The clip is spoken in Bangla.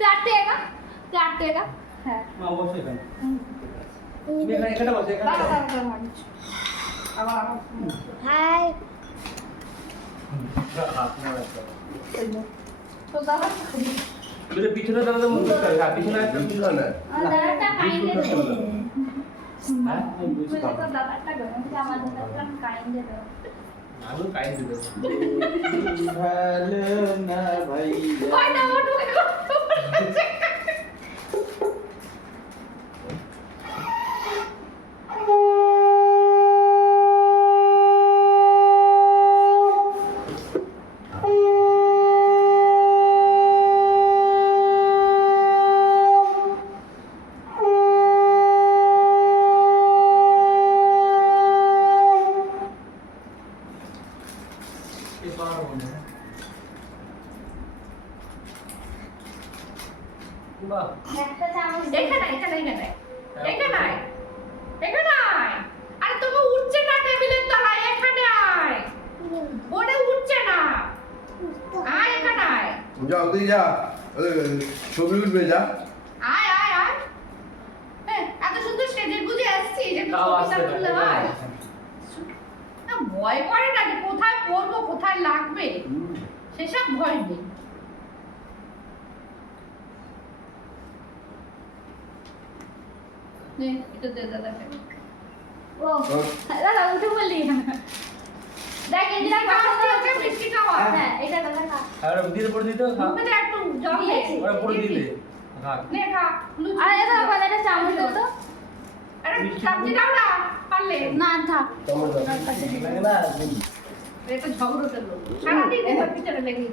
চারটে একা চারটে একা হ্যাঁ মা বসে এখানে এখানে বসে এখানে আবার হাই হাত না তো দাদা তুই পিছনে দাঁড়াতে মন করতে হ্যাঁ পিছনে একদম পিছনে না দাদাটা কাইন্ডে দে হ্যাঁ আমি বুঝছি তো দাদাটা গরম যে আমার দাদাটা কাইন্ডে দে আমি কাই দিতে ভালো না ভাই কই না ওটু এই পাওয়ার মনে বাহ একটা চামচ এখানে আরে তুমি উঠছে না টেবিলের তলায় এখানে আয় বোর্ডে উঠছে না আয় এখানে আয় যাও তুই যা ছবি উঠবে যা আয় এত সুন্দর সেজে গুজে আসছি যে তাও আসতে ছবিটা তুলে হয় না ভয় করে না যে কোথায় পড়বো কোথায় লাগবে সেসব ভয় নেই নে এটা দে দাদাকে ও দাদা উঠে বললি দেখ এই যে কাছে আছে মিষ্টি খাওয়া হ্যাঁ এটা দাদা খা আর দিতে পড়ে দিতে খা মুখে একটু জল দে ওরা পড়ে দিলে খা নে খা আরে এটা বাজারে চামচ দাও তো আরে সবজি দাও না পারলে না থাক তোমার লাগে না এটা ঝগড়াতে লোক সারাদিন এবার পিছনে লেগে